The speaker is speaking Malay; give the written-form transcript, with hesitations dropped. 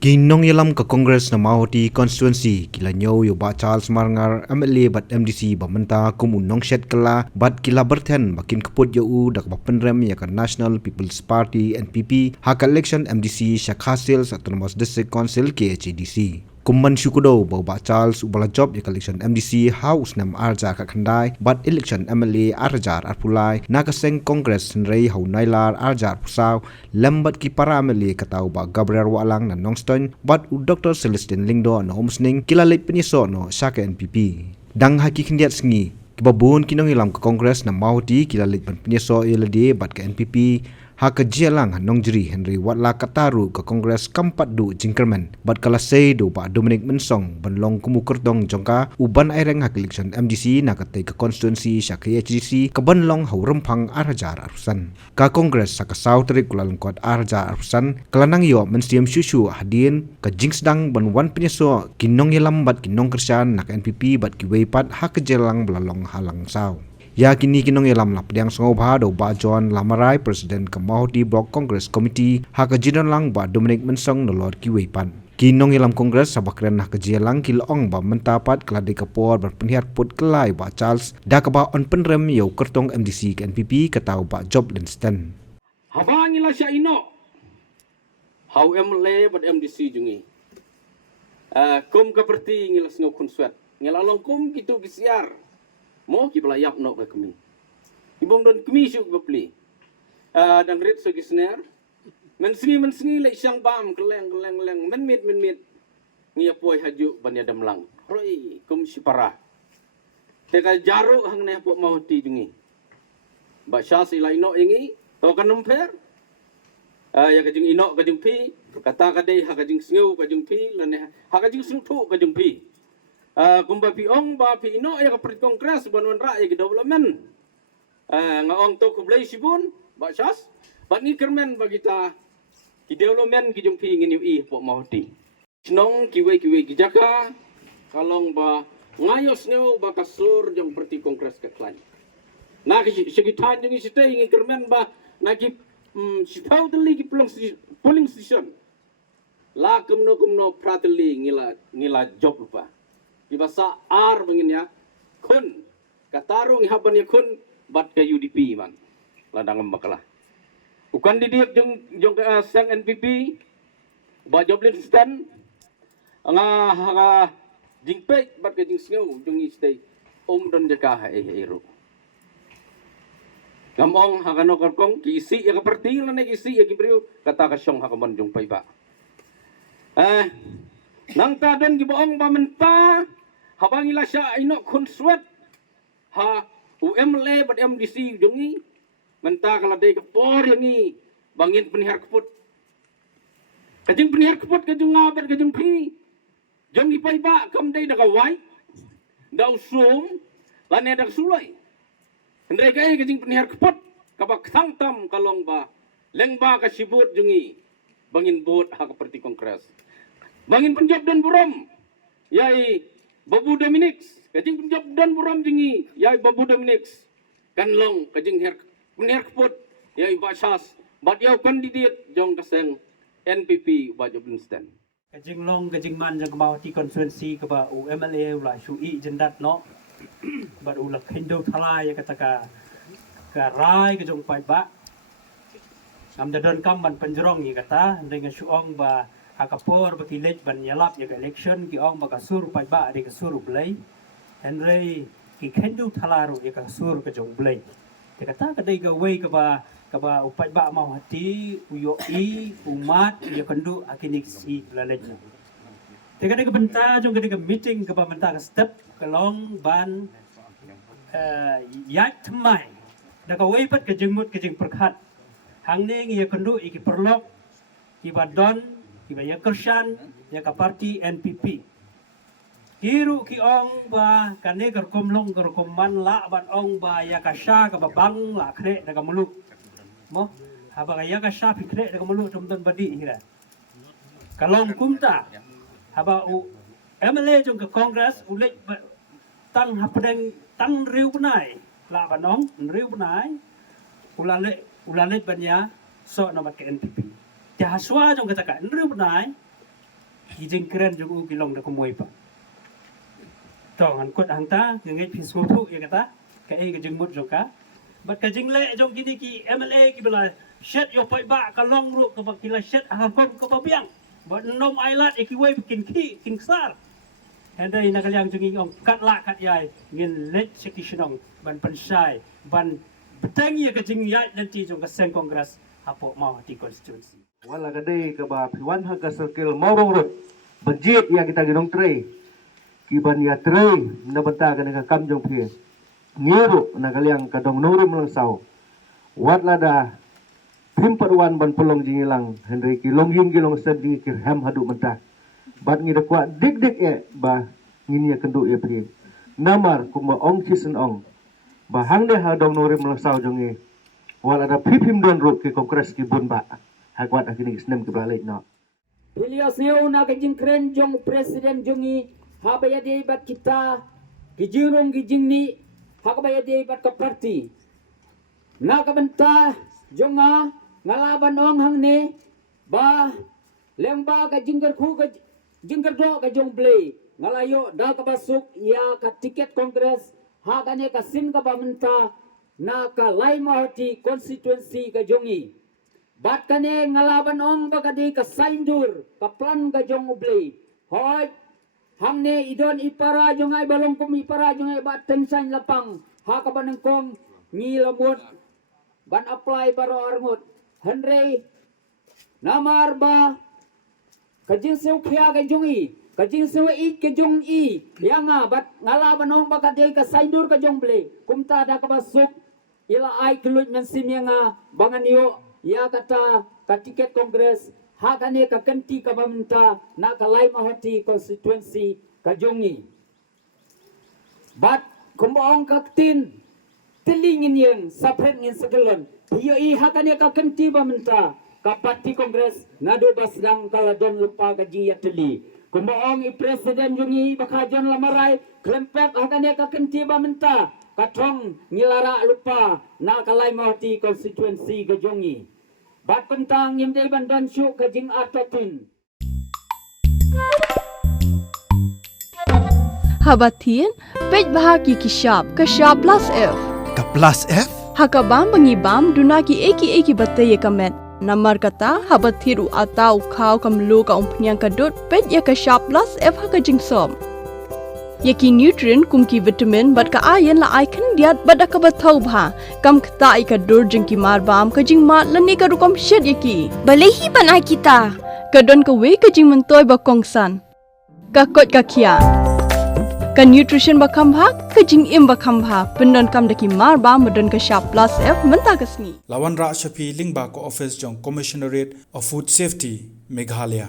Ginong yalam ka Congress na mahoti constituency kila nyo yo ba Charles Marngar MLA bat MDC ba menta kumunong shed kala bat kila berten bakin kaput yo u dak ba penrem ya ka National People's Party NPP hak election MDC Shak Hasil Autonomous District Council KHDC. Kumman syukudo ba Charles ubala job ya election MDC house nam arjar ka khandai bat election MLA arjar arpulai nakaseng Congress nrei hau nailar arjar pusaw lambat ki para MLA katau ba Gabriel Walang na Nongston bat u Dr. Celestine Lingdo na homsning kilalit peniso no Shaka NPP. Dang haki kindiat sengi kibabun kinong ilam ka Congress na mauti kilalit peniso ilade bat ka NPP haka jialang hanong jeri Henry Watla Kataru ke Kongres Kampat Du Jingkerman bat kala do ba Dominic Mensong banlong kumukertong jongka uban aireng hak election MDC na katay ke constituency sya KHDC ke banlong hau rempang arjar arusan ka Kongres sa kasaw terik kulalengkot arjar arusan kelanang yo mensiam syusyu hadin ke jingsdang ban wan penyeso kinong yelam bat kinong kersian nak NPP bat kiweipat hak jelang belalong halang saw. Ya kini kinong ilam lap yang sengobha do ba John Lamarai Presiden Kemahoti Block Congress Committee hak jinon lang ba Dominic Mensong nolor kiweipan. Kinong ilam Congress sabakren hak jialang kilong ba mentapat keladi kapor berpenhiat put kelai ba Charles da ba on penrem yo kertong MDC ke NPP katau ba Job Linston. Habangila siya ino. How MLA but MDC jungi. Kum kaperti ngilas ngo konswet. Ngilalong kum kitu gisiar. Mo kibalayap no ka kami. Ibong don kami syuk bapli. Dan rit so gisner. Men sengi lek siyang bam keleng menmit. Ngia poy haju banya damlang. Roi kum si parah. Teka jaro hang ne po mahoti jungi. Ba syas ilai no ingi to kanumper. Ya kajing ino kajing pi kata kadai ha kajing sngu kajing pi lane ha kajing snutu kajing pi. Kumba piong ba pino ya kaprit kongres banwan ra ya development ngaong to kublay sibun ba syas ba ni kermen bagita ki development ki jung pi ngin ui po mahoti snong kiwe kijaka kalong ba ngayos neu ba kasur jung perti kongres ka klan na ki segitan jung site ngin kermen ba na ki sipau teli ki polling station la kumno prateli ngila job lupa di bahasa R begini ya kun katarung haban ya kun bat ke UDP man ladang mbaklah bukan di dia jong sang NPP ba Joblin stand nga jingpe bat ke jing sneu jong stay don jaka ero gamong hakano karkong ki isi ya kaperti lan isi ya gibriu kata ka syong hakaman jong paiba nang tadan giboong pamenta habangila siya ino konswet ha UMLA bat MDC jungi menta kala day kapor yangi bangin penihar kaput kajing penihar kaput kajing ngabat kajing pi jungi paiba kam day nakawai daw sum lane dak sulay ndre kay kajing penihar kaput kabak sangtam kalong ba lengba ka sibut jungi bangin bot ha kaperti kongres bangin penjab dan buram yai Babu Dominic, kajing penjab dan buram jingi, yai Babu Dominic, kanlong kajing penher keput, yai basas, bat yau kandidat jong kaseng NPP Job Linston. Kajing long kajing man jang kemauti konstituensi keba UMLA ulah sui jendat no, bat ulah kendo thalai kata ka rai kajong pai ba, am dadon kam ban penjerong ni kata dengan suong ba akapor bakilet ban yalap ya election ki ong bakasur pai ba de kasur blai henry ki kendu thalaru ya kasur ka jong blai te kata ka dei ga wei ka ba upai ba mau hati uyo I umat ya kendu akinik si lalet te ka ka benta jong ka meeting ka ba benta ka step ka long ban yak thmai da ka wei pat ka jengmut ka jeng perkhat hang ne ya kendu iki perlok ki ba don kiba ya kersan ya ka parti NPP hiru ki ong ba kane kerkomlong kerkoman la ban ong ba ya ka sha ka babang la kre daga muluk mo haba ya ka sha fikre daga muluk tumton badi hira kalong kumta haba u MLA jong ka Congress ulek tang hapdeng tang riu benai la banong riu benai ulale banya so nomor ke NPP Jahaswa jong kata kan riu benai kijing keren juga kilong dah kumui pa tong an kot hang ta ngai pisau tu ya kata kai kajing mut joka bat kajing le jong kini ki MLA ki bela shet yo pai ba kalong ru ka ba kila shet hakom ka ba biang bat nom ailat ikiwai bikin ki kin sar handai nak liang jungi ong kat la kat yai ngin let sekisionong ban pensai ban betangi kajing yai nanti jong ka sen kongres hapo mau di konstitusi wala kadai ka ba piwan ha ka circle maurong rot budget ya kita ginong tray kiban ya tray na banta ka ka kam jong phe ngiru na kaliang ka dong nurim lang saw wat lada pim perwan ban pelong jingilang henry kilong yin kilong sedi ki ham hadu menta bat ngi da kwa dik dik e ba ngin ya kendu ya phe namar kuma ong chisen ong ba hang de ha dong nurim lang saw jong e wala da pipim don ro ki kongres ki bun ba hagwat akini snem ki balik no Hilios neo na kajing kren jong presiden jongi habaya de bat kita kijirong kijing ni habaya de bat ka parti na ka benta jonga ngalaban ong hang ne ba lemba ka jingger khu ka jingger do ka jong play ngalayo da ka basuk ya ka tiket kongres ha ka ne ka sim ka ba menta na ka lai mahati constituency ka jongi bat kane ngalaban ong bagadi ka saindur ka plan ka jong ublay hoy hamne idon ipara jong ay balong kum ipara jong ay bat tensan lapang ha ka banang kong ngi lamut ban apply baro arngut henry namar ba kajing sew khia ka jong i kajing sew i ka jong i yanga bat ngalaban ong bagadi ka saindur ka jong blay kumta da ka basuk ila ay kelut men simyanga bangan yo ya kata ka tiket kongres hakane ka kenti ka bamenta na ka lai mahati constituency ka jongi bat kumbaong ka tin tilingin yang sapret ngin segelon hiyo I hakane ka kenti bamenta ka parti kongres na do basdang kala don lupa ka jiya teli kumbaong I presiden jongi bakajon lamarai klempet hakane ka kenti bamenta katong ngilara lupa na kalai mahati constituency ka jongi bat pentang yimdai bandan syuk ka jing atatin Habatin pej bahagi kishap plus F Ka plus F? hakabam bangibam dunaki eki batay kamet namar kata habathiru atau khau kamlu ka umpnyang kadut pej ya kishap plus F hakajing som Yaki nutrient kumki vitamin bat ka ayan la icon diat bat ka bathau bha kam khta I ka dur jingki mar bam ka jing mat lani ka rukom shed yaki balehi banai kita ka don ka we ka jing mentoy ba kongsan ka kot ka khia ka nutrition ba kham bha ka jing im ba kham bha pendon kam daki mar bam madon ka sharp plus F menta kasni Lawan Ra Shafi Lingba ko office jong Commissionerate of Food Safety Meghalaya